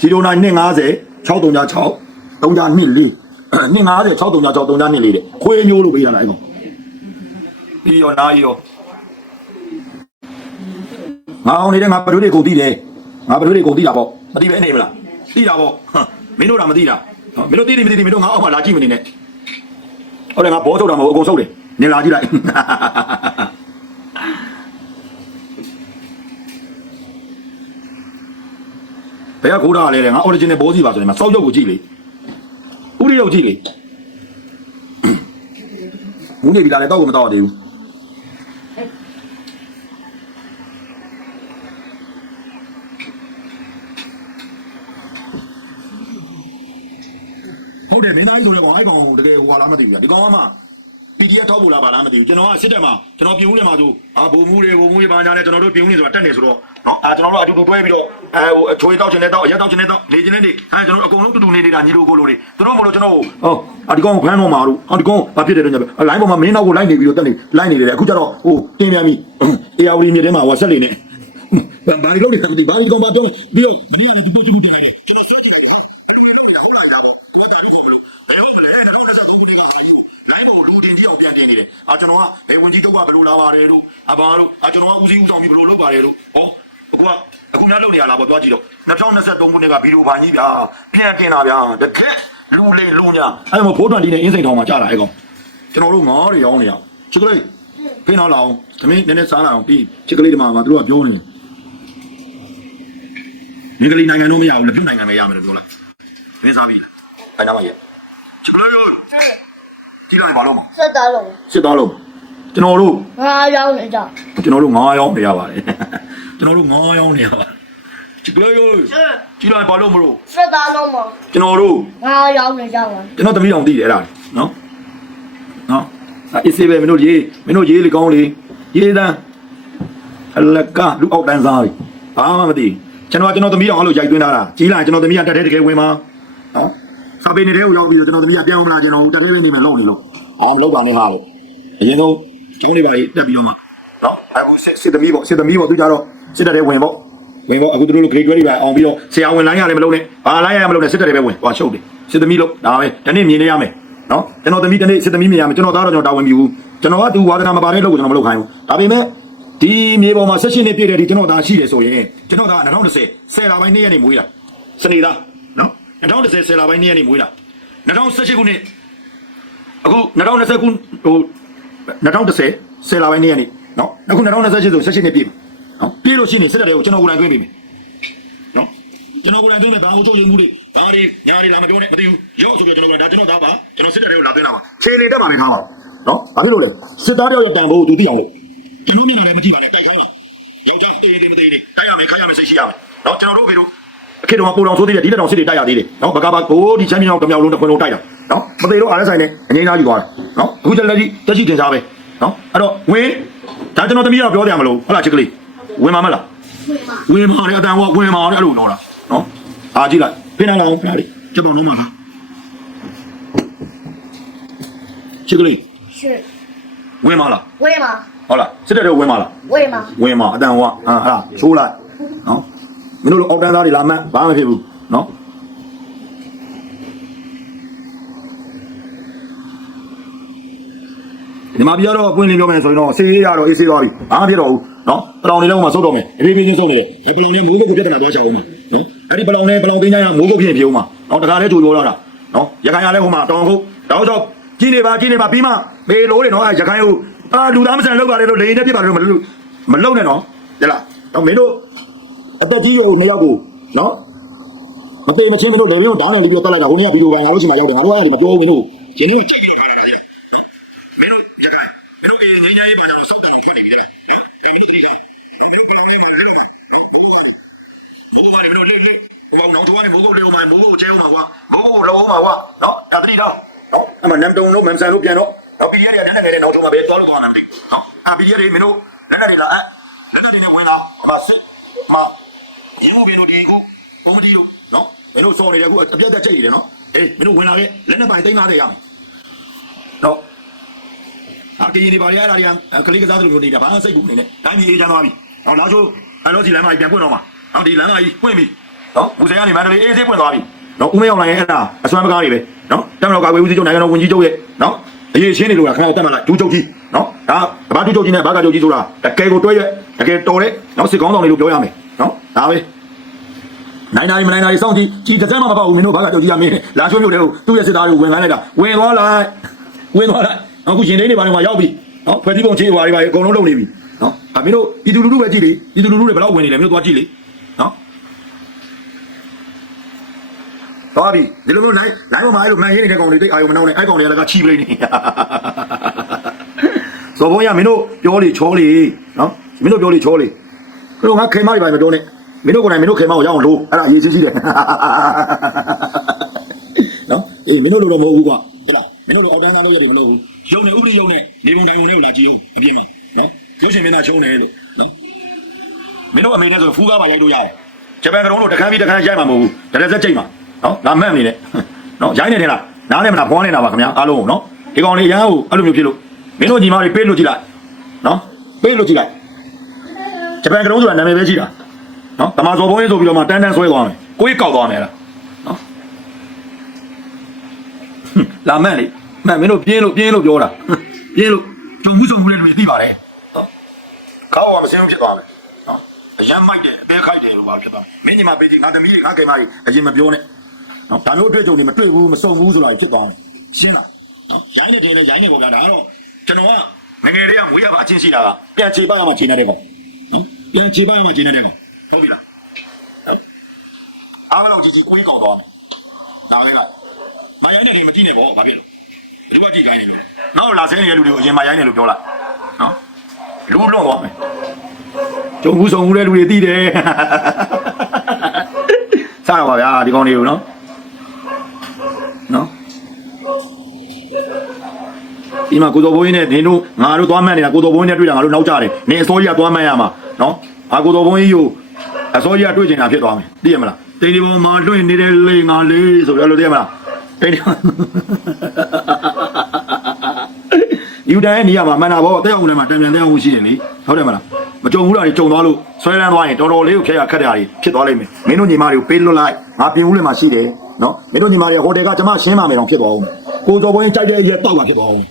09 250 636 324 250 636 324တဲ့ခွေးမျိုးလို့ပေးတာလားအဲ့ကောင်ပြီးရောနားရောငါအောင်နေတဲ့ငါပရိုးတွေကုန်သိတယ်ငါပရိုးတွေကုန်သိတာပေါ့မသိပဲနေမလားသိတာပေါ့ဟမ်မင်းတို့ကမသိတာနော်မင်းတို့သိတယ်မသိတယ်မင်းတို့ငါအောက်မှာလာကြည့်မနေနဲ့ ဟုတ်တယ်ငါဘောထုတ်တာမဟုတ်အကုန်ဆုပ်တယ်နင်လာကြည့်လိုက်ဘယ်ကခိုးတာလဲတဲ့ငါ original ဘောစီပါဆိုရင်မစောက်ရုပ်ကိုကြည့်လေဥရိယုတ်ကြည့်လေမူးနေပြီလားလေတော့ကိုမတော့သေးဘူး ဟုတ်တယ်မင်းသားကြီးဆိုလဲကောင်အဲ့ကောင်တကယ်ဟိုဟာလားမသိဘူးညာဒီကောင်ကမှတ PDF ထောက်ဖို့လားပါလားမသိဘူးကျွန်တော်ကစစ်တက်မှာကျွန်တော်ပြုံးနေမှာဆိုအာဘုံမှုတွေဘုံမှုတွေပါညာလဲကျွန်တော်တို့ပြုံးနေဆိုတာတက်နေဆိုတော့နော်အာကျွန်တော်တို့အတူတူတွဲပြီးတော့အဲဟိုအချွေးတောက်ချင်တဲ့တောက်အရက်တောက်ချင်တဲ့တောက်နေချင်တဲ့နေအဲကျွန်တော်တို့အကုန်လုံးတူတူနေနေတာညီတို့ကိုလိုတွေသူတို့မလို့ကျွန်တော်ဟောအဒီကောင်ဖမ်းတော့မှာတို့အဒီကောင်ဘာဖြစ်တယ်တော့ညလိုင်းပေါ်မှာမင်းနောက်ကိုလိုက်နေပြီးတော့တက်နေလိုက်နေတယ်အခုကျတော့ဟိုတင်းပြန်ပြီအေယာဝတီမြေထဲမှာဟောဆက်နေနေဘာဒီလို့ဒီဘာဒီကောင်ဘာပြောပြီးတော့ဒီဒီဒီဒီတင်နေတယ်ကျွန်တော်စောကြည့်တယ်လိုင်းပေါ်လူတင်ကြီးအောင်ပြန်တင်နေတယ် အာကျွန်တော်ကဘယ်ဝင်ကြီးတော့ကဘယ်လိုလာပါတယ်တို့အဘာတို့အာကျွန်တော်ကဦးစီးဦးဆောင်ပြီးဘယ်လိုလုပ်ပါတယ်တို့ဟောအခုကအခုညလုပ်နေရလားပေါ့တွားကြည့်တော့2023ခုနှစ်ကဗီဒီယိုဘာကြီးဗျာပြန်တင်တာဗျာတကက်လူလေးလူညာအဲ့မှာဖိုးတွန်တီနဲ့အင်းစိန်ထောင်မှာကြာတာအဲ့ကောင်ကျွန်တော်တို့ငားတွေရောင်းနေရချစ်ကလေးဖိနောက်လာအောင်သမီးနည်းနည်းစားလာအောင်ပြီးချစ်ကလေးဒီမှာငါတို့ကပြောနေတယ်မင်္ဂလိနိုင်ငံတော့မရဘူးလက်ပြုတ်နိုင်ငံပဲရမယ်လို့ပြောလိုက်မင်းစားပြီအဲ့နာမရဲ့ချစ်ကလေး ကြည့်လိုက်ဘာလို့မ
ဆက်သားလုံး
စစ်သားလုံးကျွန်တော်တို့
ငါရောက်နေကြ
ကျွန်တော်တို့ငားရောင်းနေရပါတယ်ကျွန်တော်တို့ငားရောင်းနေရပါတယ်ချစ်ကလေးကြည့်လိုက်ဘာလို့မလို့
ဆက်သားလုံးမ
ကျွန်တော်တို့
ငါရောက်နေကြပါ
ကျွန်တော်သမီးအောင်သိတယ်အဲ့ဒါနော်နော်အစ်စေးပဲမင်းတို့ရေးမင်းတို့ရေးလေကောင်းလေရေးတန်းအလကလူအောက်တန်းစားပြီဘာမှမသိကျွန်တော်ကကျွန်တော်သမီးအောင်အဲ့လိုရိုက်သွင်းထားတာကြီးလာရင်ကျွန်တော်သမီးကတက်တဲ့တကယ်ဝင်မှာနော် စာပေနေတဲ့ကိုရောက်ပြီးတော့ကျွန်တော်သမီးကပြန်မလာကျွန်တော်တက်တဲ့နေမယ်လုံနေလို့အော်မလုပ်ပါနဲ့ဟာလို့အရင်ကကျုံးနေပါလေတက်ပြီးတော့မှနော်အခုစစ်စစ်သမီးပေါ့စစ်သမီးပေါ့သူကြတော့စစ်တက်တဲ့ဝင်ပေါ့ဝင်ပေါ့အခုတို့လို grade တွေပဲအောင်ပြီးတော့ဆရာဝင်လိုင်းရလည်းမလုပ်နဲ့ဘာလိုင်းရမလုပ်နဲ့စစ်တက်တယ်ပဲဝင်ဟောရှုပ်တယ်စစ်သမီးလို့ဒါပဲဒီနေ့မြင်နေရမယ်နော်ကျွန်တော်သမီးဒီနေ့စစ်သမီးမြင်ရမယ်ကျွန်တော်သားတော့ကျွန်တော်တာဝန်ပြုဘူးကျွန်တော်ကသူဝါသနာမပါတဲ့လုပ်ကိုကျွန်တော်မလုပ်ခိုင်းဘူးဒါပေမဲ့ဒီမြေပေါ်မှာဆက်ရှင်နေပြည့်တဲ့ဒီကျွန်တော်သားရှိတယ်ဆိုရင်ကျွန်တော်သား2010ဆယ်လပိုင်းနေ့ရက်နေမွေးတာစနေသားနော် 2010ဆယ်လပိုင်းနေ့ရက်နေမွေးတာ2018ခုနှစ်အခု2020ခုဟို2010ဆယ်လပိုင်းနေ့ရက်နေနော်အခု2028ဆိုဆက်ရှင်နေပြည့်နော်ပြည့်လို့ရှိရင်စစ်တဲ့ကိုကျွန်တော်ကိုယ်တိုင်တွင်းပေးမယ်နော်ကျွန်တော်ကိုယ်တိုင်တွင်းမယ်ဘာအုပ်ချုပ်ရေးမှုတွေဘာတွေညာတွေလာမပြောနဲ့မသိဘူးရောက်ဆိုပြီးတော့ကျွန်တော်ကဒါကျွန်တော်သားပါကျွန်တော်စစ်တဲ့ကိုလာသွင်းတာပါခြေလေတက်မှာပဲခါပါနော်ဘာဖြစ်လို့လဲစစ်သားတယောက်ရဲ့တန်ဖိုးကိုသူသိအောင်လို့ကျွန်တော်မျက်နှာလည်းမကြည့်ပါနဲ့တိုက်ခိုင်းပါယောက်ျားတေးတေးမတေးတေးတိုက်ရမယ်ခိုင်းရမယ်စိတ်ရှိရမယ်နော်ကျွန်တော်တို့ဖေတို့အ ခေတော်ကပူတော်ဆိုးသေးတယ်ဒီလက်တော်စစ်တွေတိုက်ရသေးတယ်နော်ဘကဘာကိုဒီချမ်းမြောင်ကမြောင်လုံးတစ်ခွလုံးတိုက်တာနော်မသေးလို့အားရဆိုင်နဲ့အငိမ့်သားယူသွားတယ်နော်အခုတလက်ကြီးတက်ရှိတင်စားပဲနော်အဲ့တော့ဝင်းဒါကျွန်တော်တမီးတော့ပြောတယ်မလို့ဟုတ်လားချစ်ကလေးဝင်မှာမလားဝင်မှာလေအတန်ကဝင်မှာလေအဲ့လိုတော့လားနော်အားကြည့်လိုက်ဖိနေလာအောင်ဖလားလေးကျပောင်လုံးမှာလားချစ်ကလေး
ရှစ်
ဝင်မှာလား
ဝေးမှာ
ဟုတ်လားစစ်တဲ့တော့ဝင်မှာလား
ဝေးမှာ
ဝင်မှာအတန်ဟောအာဟာချိုးလိုက်နော် မင်းတို့လိုအောက်တန်းသားတွေလာမှန်းဘာမှမဖြစ်ဘူးနော်ဒီမှာပြတော့ပွင့်လင်းပြောမယ်ဆိုရင်တော့ဆေးရတော့အေးဆေးသွားပြီဘာမှဖြစ်တော့ဘူးနော်ပလောင်လေးလုံးမှာစုတ်တော့မယ်အပြေးပြေးချင်းစုတ်နေတယ်ပလောင်လေးမိုးကုတ်ကိုပြဿနာသွားချအောင်မှာနော်အဲ့ဒီပလောင်လေးပလောင်သိန်းတိုင်းကမိုးကုတ်ဖြစ်ဖြစ်အောင်မှာနော်တခါလဲကြိုပြောလာတာနော်ရခိုင်ရလဲဟိုမှာတောင်ခုတ်တောက်တော့ကြီးနေပါကြီးနေပါပြီးမှပေလို့တွေနော်အဲ့ရခိုင်ကိုအာလူသားမဆန်လောက်ပါလေလို့လေရင်နဲ့ပြပါလို့မလို့မလုံနဲ့နော်ကြလားတော့မင်းတို့ အသက်ကြီးရောနှစ်ယောက်ကိုနော်မပေမချင်းမင်းတို့လေမျိုးဓာတ်နဲ့လေးပြတက်လိုက်တာဟိုနေ့ကဗီဒီယိုပိုင်းငါတို့ရှိမှရောက်တယ်ငါတို့အဲ့ဒီမပြောဘူးမင်းတို့ကျင်းနေကြိုက်ပြီးတော့ထားလာတာကြီးမင်းတို့ရခိုင်မင်းတို့အေးငိမ့်ကြီးပါတော့စောက်တယ်ထွက်နေပြီလားဟမ်ဒါမင်းတို့တတိယမင်းတို့ဘယ်လိုလဲမလဲတော့နော်ဘိုးဘိုးလေးဘိုးဘိုးလေးလေးဟိုကောင်တော့သွားနေဘိုးဘိုးလေးဟိုမှာဘိုးဘိုးချဲဟိုမှာကွာဘိုးဘိုးလောဟိုမှာကွာနော်တတိတော့နော်အမနမ်တုံတို့မမ်ဆန်တို့ပြန်တော့တော့ပီဒီရရတဲ့နဲ့နောက်ထုံးမှာပဲသွားလို့သွားမှာမသိနော်အပီဒီရတွေမင်းတို့လက်နဲ့တွေလာအဲလက်နဲ့တွေနဲ့ဝင်လာအမစစ်အမ ရင်းမှုပြေတို့ဒီခုပုံတီတို့နော်မင်းတို့စော်နေတယ်ခုအပြတ်တက်ချိတ်နေတယ်နော်အေးမင်းတို့ဝင်လာခဲ့လက်နဲ့ပိုင်သိမ်းလာတယ်ရမယ်နော်အကရင်နေပါလေအဲ့ဒါတွေကကလေးကစားသလိုမျိုးနေတာဘာမှစိတ်ကူနေနဲ့တိုင်းပြည်အေးချမ်းသွားပြီ။ဟောလာချိုးအဲ့လိုစီလမ်းမကြီးပြန်ပွင့်တော့မှာ။ဟောဒီလမ်းမကြီးပွင့်ပြီ။နော်ဦးစင်ကနေမန္တလေးအေးဆေးပွင့်သွားပြီ။နော်ဦးမရောက်လာရင်အဲ့ဒါအစွမ်းပကားတွေပဲ။နော်တက်မတော်ကဝေဦးစီချုပ်နိုင်ငံတော်ဝန်ကြီးချုပ်ရဲ့နော်အရေးချင်းနေလို့ကခဏတက်မလားဒူးချုပ်ကြီးနော်ဒါဗမာဒူးချုပ်ကြီးနဲ့ဘာကချုပ်ကြီးဆိုတာတကယ်ကိုတွဲရက်တကယ်တော်တဲ့နော်စစ်ကောင်းဆောင်တွေလို့ပြောရမယ် နော်ဒါပဲနိုင်နိုင်မနိုင်နိုင်စောင့်ကြည့်ကြည်တစ်စက်မှမပေါ့ဘူးမင်းတို့ဘာကချုပ်ကြီးရမင်းလာချိုးမြို့တဲ့ကိုသူ့ရဲ့စစ်သားတွေဝင်ခိုင်းလိုက်တာဝင်သွားလိုက်ဝင်သွားလိုက်အခုရှင်သိန်းတွေဘာတွေမှာရောက်ပြီနော်ဖွဲ့စည်းပုံချေးဟွာတွေပါအကုန်လုံးလုပ်နေပြီနော်အမင်းတို့ပြည်သူလူထုပဲကြည့်လေပြည်သူလူထုတွေဘယ်တော့ဝင်နေလဲမင်းတို့သွားကြည့်လေနော်သွားပြီဒီလိုမျိုးနိုင်နိုင်ပေါ်မှာအဲ့လိုမှန်ရင်းနေတဲ့ကောင်တွေတိတ်အာယုံမနှောင်းနဲ့အဲ့ကောင်တွေကလည်းကချီပလိမ့်နေစော်ဘုံရမင်းတို့ပြောလေချောလေနော်မင်းတို့ပြောလေချောလေ ဘယ်လိုငါခေမတွေပါမပြောနဲ့မင်းတို့ကိုယ်တိုင်မင်းတို့ခေမကိုရအောင်လို့အဲ့ဒါအရေးကြီးရှိတယ်နော်အေးမင်းတို့လိုတော့မဟုတ်ဘူးကွာဟုတ်လားမမင်းတို့အောက်တန်းသားလို့ရတယ်မလို့ရုံနေဥပဒေရုံနဲ့နေပုံတိုင်းရုံနဲ့ကြည့်အပြင်းပြီနော်ရုပ်ရှင်မင်းသားချုံးတယ်လို့မင်းတို့အမေနဲ့ဆိုဖူးကားပါရိုက်လို့ရတယ်ဂျပန်ကရုံးလို့တခန်းပြီးတခန်းရိုက်မှာမဟုတ်ဘူးတရက်စက်ချိန်မှာနော်ငါမှတ်နေတယ်နော်ရိုက်နေတယ်လားနားလည်းမလားဖွားနေတာပါခင်ဗျာအားလုံးနော်ဒီကောင်လေးရဟန်းကိုအဲ့လိုမျိုးဖြစ်လို့မင်းတို့ညီမတွေပေးလို့ကြည့်လိုက်နော်ပေးလို့ကြည့်လိုက် ဂျပန်ကရုံးဆိုတာနာမည်ပဲရှိတာနော်တမန်စော်ဘုန်းကြီးဆိုပြီးတော့မှတန်းတန်းဆွဲသွားမယ်ကိုယ်ကောက်သွားမယ်လားနော်လာမှန်လေမှန်မင်းတို့ပြင်းလို့ပြင်းလို့ပြောတာပြင်းလို့ဂျုံမှုစုံမှုလေးတွေသိပါတယ်နော်ကောင်းအောင်မစင်းဖြစ်သွားမယ်နော်အရန်မိုက်တယ်အသေးခိုက်တယ်လို့ပါဖြစ်သွားမင်းညီမပေးကြည့်ငါသမီးတွေငါကိမကြီးအရင်မပြောနဲ့နော်ဒါမျိုးအတွေ့အကြုံတွေမတွေ့ဘူးမစုံဘူးဆိုတာဖြစ်သွားမယ်ရှင်းလားနော်ရိုင်းနေတယ်လေရိုင်းနေပေါ့ဗျာဒါကတော့ကျွန်တော်ကငငယ်လေးကမွေးရပါအချင်းရှိတာကပြန်ချေပါရမှချိန်နေတဲ့ကောင်နော် ပြန်ချေပါရမှချိန်နေတဲ့ကောင်ဟုတ်ပြီလားအားမလို့ကြီးကြီးကိုကြီးကောက်သွားမယ်နားလေးလားမရိုင်းတဲ့နေမကြည့်နဲ့ပေါ့ဘာဖြစ်လို့ဘယ်သူကကြည့်ခိုင်းနေလို့နောက်လာဆင်းနေတဲ့လူတွေကိုအရင်မရိုင်းနေလို့ပြောလိုက်နော်လူလွတ်သွားမယ်ကျုံဘူးဆောင်ဘူးတဲ့လူတွေသိတယ်စားတော့ပါဗျာဒီကောင်တွေကိုနော်နော်ဒီမှာကိုတော်ဘိုးကြီးနဲ့နင်တို့ငါတို့သွားမှန်းနေတာကိုတော်ဘိုးကြီးနဲ့တွေ့တာငါတို့နောက်ကြတယ်နင်အစိုးရကသွားမှန်းရမှာ နော်အာကိုတော်ဘိုးကြီးကိုအစိုးရကတွေ့ချင်တာဖြစ်သွားမယ်သိရမလားတိတ်ဒီပေါ်မှာလွှင့်နေတဲ့လေငါလေးဆိုရလို့သိရမလားတိတ်ဒီယူတန်ရဲ့နေရာမှာမှန်တာပေါ့တဲ့အောင်လည်းမှာတံပြန်တဲ့အောင်ရှိတယ်လေဟုတ်တယ်မလားမကြုံဘူးလားဒီကြုံသွားလို့ဆွဲလန်းသွားရင်တော်တော်လေးကိုဖျက်ရခက်တာတွေဖြစ်သွားလိမ့်မယ်မင်းတို့ညီမတွေကိုပေးလွတ်လိုက်ငါပြင်ဦးလည်းမှာရှိတယ်နော်မင်းတို့ညီမတွေဟိုတယ်ကကျွန်မရှင်းပါမယ်တော့ဖြစ်သွားအောင်ကိုစော်ဘင်းကြိုက်တဲ့ရက်တော့ပါဖြစ်သွားအောင်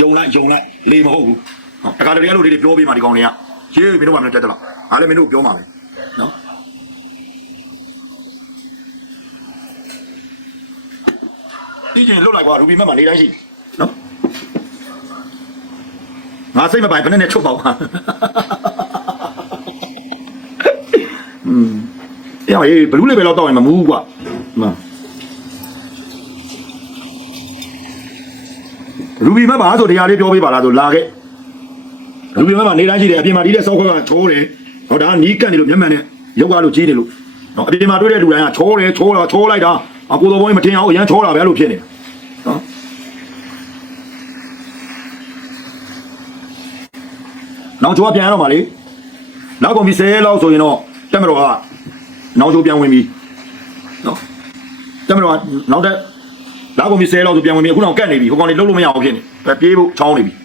ယုံလိုက်ယုံလိုက်လေမဟုတ်ဘူးနော်တခါတည်းအဲ့လိုလေးတွေပြောပြီးမှဒီကောင်တွေက ရေးမင်းတို့ကမင်းတက်တက်လားအားလည်းမင်းတို့ပြောမှာပဲနော်ဒီကျင်လွတ်လိုက်ကွာရူဘီမက်မှာနေတိုင်းရှိနော်ငါစိတ်မပိုင်ဘယ်နဲ့နဲ့ချုပ်ပါ့ပါอืมအေးဟေးဘလူးလေးပဲတော့တောက်ရင်မမူးကွာမှန်ရူဘီမက်ပါဆိုတရားလေးပြောပေးပါလားဆိုလာခဲ့ ရူဘီမက်မှာနေတိုင်းရှိတယ်အပြင်မှာဒီတဲ့စောက်ခွက်ကချိုးတယ်ဟောဒါကနီးကတ်နေလို့မျက်မှန်နဲ့ရုပ်ကားလို့ကြီးတယ်လို့နော်အပြင်မှာတွေ့တဲ့လူတိုင်းကချိုးတယ်ချိုးတော့ချိုးလိုက်တာအကိုတော်ဘုန်းကြီးမထင်အောင်အရန်ချိုးတာပဲအဲ့လိုဖြစ်နေတာနော်နောက်ကျော်ပြန်ရတော့မှာလေနောက်ကုန်ပြီ10လောက်ဆိုရင်တော့တက်မတော်ကနောက်ကျော်ပြန်ဝင်ပြီနော်တက်မတော်ကနောက်တက်နောက်ကုန်ပြီ10လောက်ဆိုပြန်ဝင်ပြီအခုတော့ကတ်နေပြီဟိုကောင်လေးလှုပ်လို့မရအောင်ဖြစ်နေပဲပြေးဖို့ချောင်းနေပြီ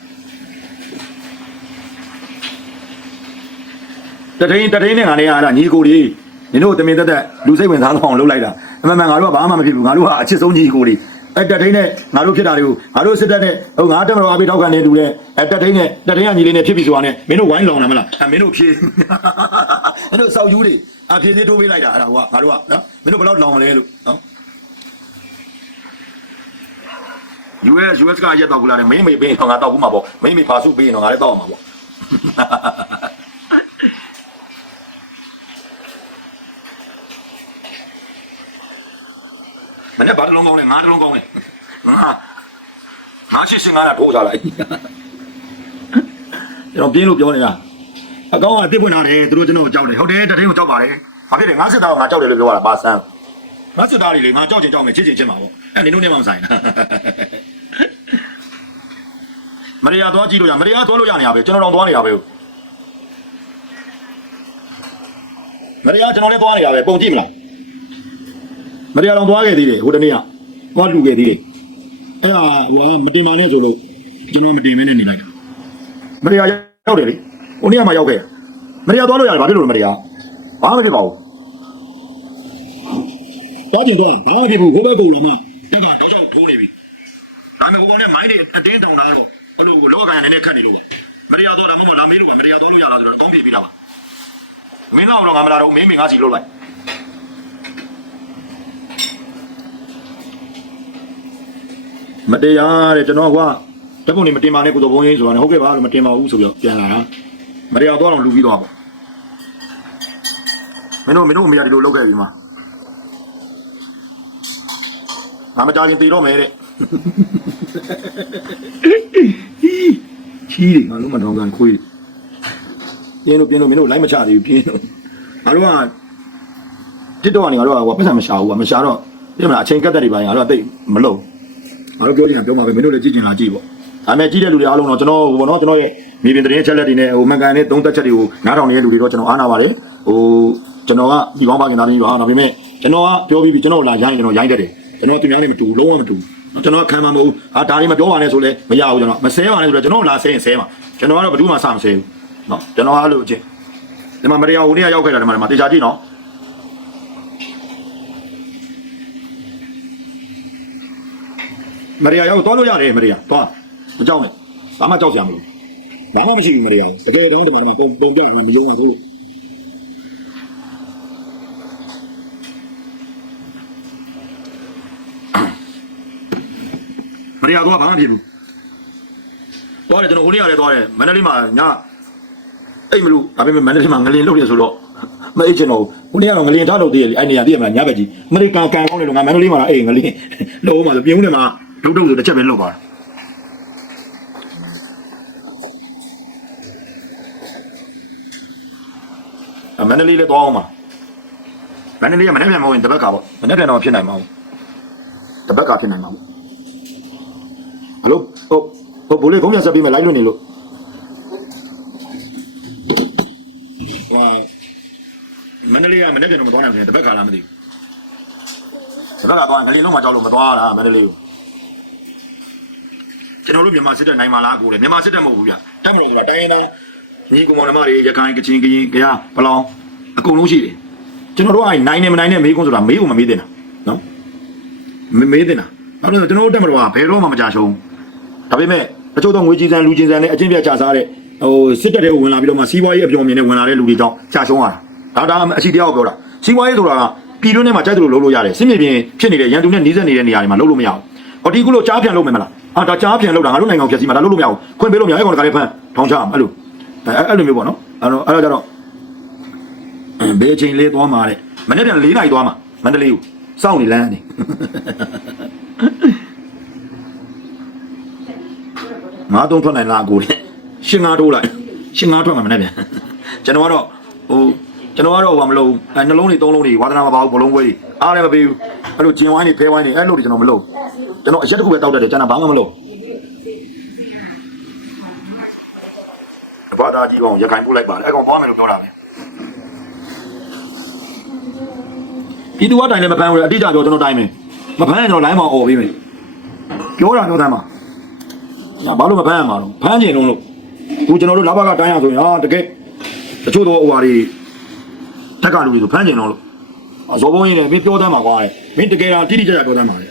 တထိန်တထိန်နဲ့ငါနဲ့အားတာညီကိုလေးနင်တို့တမင်တက်တက်လူစိတ်ဝင်စားတော့အောင်လှုပ်လိုက်တာအမှန်မှန်ငါတို့ကဘာမှမဖြစ်ဘူးငါတို့ကအချစ်ဆုံးညီကိုလေးအဲ့တထိန်နဲ့ငါတို့ဖြစ်တာတွေကိုငါတို့စစ်တပ်နဲ့ဟိုငါတက်မတော်အပိထောက်ခံနေတူတဲ့အဲ့တထိန်နဲ့တထိန်ကညီလေးနဲ့ဖြစ်ပြီဆိုတာနဲ့မင်းတို့ဝိုင်းလောင်လာမလားအမင်းတို့ဖြေမင်းတို့စောက်ယူတွေအဖြေသေးတိုးပေးလိုက်တာအဲ့ဒါကငါတို့ကနော်မင်းတို့ဘယ်တော့လောင်လဲလို့နော် US US ကရက်တော့ဘူးလားမင်းမေပေးတော့ငါတော့ဘူးမှာပေါ့မင်းမေပါစုပေးရင်တော့ငါလည်းတော့မှာပေါ့ မနေ့ဘာတလုံးကောင်းလဲငါတလုံးကောင်းလဲငါငါရှိစင်ငါလာထိုးကြလိုက်ကျွန်တော်ပြင်းလို့ပြောနေတာအကောင်းကတစ်ပွင့်လာတယ်သူတို့ကျွန်တော်ကြောက်တယ်ဟုတ်တယ်တထင်းကိုကြောက်ပါတယ်ဘာဖြစ်လဲငါစစ်သားကငါကြောက်တယ်လို့ပြောတာပါဆန်းငါစစ်သားတွေလေငါကြောက်ချင်ကြောက်မယ်ချစ်ချင်ချင်ပါပေါ့အဲ့နင်တို့နဲ့မှမဆိုင်တာမရိယာသွားကြည့်လို့ရမရိယာသွားလို့ရနေရပဲကျွန်တော်တော့သွားနေရပဲမရိယာကျွန်တော်လည်းသွားနေရပဲပုံကြည့်မလား မရိယာတော့သွားခဲ့သေးတယ်ဟိုတနေ့ကသွားလူခဲ့သေးတယ်အဲ့ဒါဟိုကမတင်ပါနဲ့ဆိုလို့ကျွန်တော်မတင်မင်းနဲ့နေလိုက်တာမရိယာရောက်တယ်လေဟိုနေ့ကမှရောက်ခဲ့မရိယာသွားလို့ရတယ်ဘာဖြစ်လို့လဲမရိယာဘာမှမဖြစ်ပါဘူးသွားကျင်သွားဘာမှမဖြစ်ဘူးဟိုဘက်ကုန်လာမှတက်ကတော့ကြောက်ထိုးနေပြီဒါပေမဲ့ဟိုကောင်နဲ့မိုင်းတွေအတင်းတောင်တာတော့ဘလို့လောကရန်နည်းနည်းခတ်နေလို့ပါမတရားတော့ဒါမှမဟုတ်လာမေးလို့ပါမတရားတော့လို့ရလားဆိုတော့အကောင်းပြေးပြီးတာပါမင်းတော့တော့ငါမလာတော့မင်းမင်းငါစီလို့လိုက် မတရားတဲ့ကျွန်တော်ကတကုံနေမတင်ပါနဲ့ကိုတော်ဘုံကြီးဆိုတာနဲ့ဟုတ်ကဲ့ပါလို့မတင်ပါဘူးဆိုပြီးတော့ပြန်လာတာမတရားတော့တော့လူပြီးတော့ပေါ့မင်းတို့မင်းတို့မရဒီလိုလောက်ခဲ့ပြီမှာငါမကြခင်တည်တော့မယ်တဲ့ချီးတယ်ငါတို့မတော်ကန်ခွေးတယ်ပြင်းလို့ပြင်းလို့မင်းတို့လိုက်မချသေးဘူးပြင်းလို့ငါတို့ကတစ်တော့ကနေငါတို့ကဟိုပတ်စံမရှာဘူးကွာမရှာတော့ပြမလားအချိန်ကတ်တဲ့တွေပါငါတို့ကတိတ်မလုံ ငါတို့ပြောချင်တာပြောမှာပဲမင်းတို့လည်းကြည့်ချင်လားကြည့်ပေါ့ဒါပေမဲ့ကြည့်တဲ့လူတွေအားလုံးတော့ကျွန်တော်ဟိုပေါ့နော်ကျွန်တော်ရဲ့မြေပြင်သတင်းချက်လက်တွေနဲ့ဟိုမှန်ကန်တဲ့သုံးသက်ချက်တွေကိုနားထောင်နေတဲ့လူတွေတော့ကျွန်တော်အားနာပါတယ်ဟိုကျွန်တော်ကဒီကောင်းပါခင်သားလေးပါဒါပေမဲ့ကျွန်တော်ကပြောပြီးပြီကျွန်တော်လာရိုင်းကျွန်တော်ရိုင်းတတ်တယ်ကျွန်တော်သူများလေးမတူလုံးဝမတူနော်ကျွန်တော်ခံမှာမဟုတ်အာဒါလေးမပြောပါနဲ့ဆိုလဲမရဘူးကျွန်တော်မဆဲပါနဲ့ဆိုတော့ကျွန်တော်လာဆဲရင်ဆဲမှာကျွန်တော်ကတော့ဘယ်သူမှစမဆဲဘူးနော်ကျွန်တော်အဲ့လိုအချင်းဒီမှာမတရားဟိုနေ့ရောက်ခဲ့တာဒီမှာဒီမှာတေချာကြည့်နော် မရိယာရောက်သွားလို့ရတယ်မရိယာသွားမကြောက်နဲ့ဘာမှကြောက်စရာမလိုဘာမှမရှိဘူးမရိယာတကယ်တော့ဒီမှာပုံပုံပြတာမယုံပါဘူးမရိယာတော့ဘာမှဖြစ်ဘူးသွားတယ်ကျွန်တော်ဟိုနေ့ရတယ်သွားတယ်မန္တလေးမှာညအိတ်မလို့ဒါပေမဲ့မန္တလေးမှာငလင်လုတ်တယ်ဆိုတော့မအိတ်ချင်တော့ဟိုနေ့ကတော့ငလင်ထားလို့တည်းအဲ့နေရာတည်းရမလားညဘက်ကြီးအမေရိကန်ကန်ကောင်းတယ်လို့ငါမန္တလေးမှာအိတ်ငလင်လို့မှာဆိုပြင်းဦးတယ်မှာ ဒုတ်ဒုတ်ဆိုတစ်ချက်ပဲလုတ်ပါအမန္တလေးလည်းသွားအောင်ပါမန္တလေးကမနေ့ပြန်မဟုတ်ရင်တပတ်ကပေါ့မနေ့ပြန်တော့ဖြစ်နိုင်မှာဘူးတပတ်ကဖြစ်နိုင်မှာဘူးဟယ်လိုဟုတ်ဟုတ်ဘိုးလေးဖုန်းပြန်ဆက်ပြီးမယ်လိုက်လို့နေလို့ဟောမန္တလေးကမနေ့ပြန်တော့မသွားနိုင်ဘူးတပတ်ကလားမသိဘူးတပတ်ကသွားငလင်းလုံးမှာကြောက်လို့မသွားတာမန္တလေးကို ကျွန်တော်တို့မြန်မာစစ်တပ်နိုင်မှာလားကိုလေမြန်မာစစ်တပ်မဟုတ်ဘူးဗျတက်မလို့ဆိုတာတိုင်းရင်းသားညီကောင်မောင်နှမတွေရခိုင်ကချင်ကရင်ကရပလောင်အကုန်လုံးရှိတယ်ကျွန်တော်တို့ကနိုင်နေမနိုင်နေမေးခွန်းဆိုတာမေးဖို့မမေးတင်တာနော်မမေးတင်တာဘာလို့လဲကျွန်တော်တို့တက်မတော်ကဘယ်တော့မှမကြရှုံးဒါပေမဲ့အချို့တော့ငွေကြီးစံလူကြီးစံနဲ့အချင်းပြချစားတဲ့ဟိုစစ်တပ်တွေကိုဝင်လာပြီးတော့မှစီးပွားရေးအပြောင်းမြင်နဲ့ဝင်လာတဲ့လူတွေတောင်ကြာရှုံးရတာဒါဒါအစီတရားကိုပြောတာစီးပွားရေးဆိုတာကပြည်တွင်းထဲမှာကြိုက်တယ်လို့လုပ်လို့ရတယ်စစ်မြေပြင်ဖြစ်နေတဲ့ရန်သူနဲ့နှီးစပ်နေတဲ့နေရာတွေမှာလုပ်လို့မရဘူးဟောဒီကုလို့ကြားပြန်လုပ်မယ်မလားအာဒါကြားပြန်လုပ်တာငါတို့နိုင်ငံကိုဖျက်ဆီးမှာဒါလုပ်လို့မရဘူးခွင့်ပေးလို့မရအဲ့ကောင်တခါလေးဖမ်းထောင်ချအောင်အဲ့လိုအဲ့အဲ့လိုမျိုးပေါ့နော်အဲ့တော့အဲ့တော့ကြတော့ဘယ်အချိန်လေးသွားမှာတဲ့မနေ့က၄နာရီသွားမှာမန္တလေးကိုစောင့်နေလမ်းနေငါးသုံးထွက်နိုင်လားအကိုလေရှင်းငါးထိုးလိုက်ရှင်းငါးထွက်မှာမနဲ့ပြန်ကျွန်တော်ကတော့ဟိုကျွန်တော်ကတော့ဟိုမလုပ်အဲနှလုံးတွေသုံးလုံးတွေဝါသနာမပါဘူးဘလုံးပွဲတွေအားလည်းမပေးဘူးအဲ့လိုဂျင်ဝိုင်းတွေဖဲဝိုင်းတွေအဲ့လိုတွေကျွန်တော်မလုပ် ကျွန်တော်အရက်တစ်ခုပဲတောက်တတ်တယ်ကျွန်တော်ဘာမှမလုပ်ဘာသာကြီးကောင်ရခိုင်ပို့လိုက်ပါလေအဲ့ကောင်သွားမယ်လို့ပြောတာပဲဒီတူအတိုင်းလည်းမဖမ်းဘူးလေအတိအကျပြောကျွန်တော်တိုင်းမယ်မဖမ်းရင်ကျွန်တော်လိုင်းမှာអော်ပေးမယ်ပြောတာပြောသားမှာညာဘာလို့မဖမ်းရမှာတော့ဖမ်းကျင်လုံးလို့သူကျွန်တော်တို့လဘကတိုင်းရဆိုရင်ဟာတကယ်တချို့တော့ဟိုဟာတွေတက်ကလူတွေဆိုဖမ်းကျင်လုံးလို့အဇော်ဘုံကြီးနဲ့မင်းပြောတမ်းမှာကွာတဲ့မင်းတကယ်တာတိတိကျကျပြောတမ်းပါလေ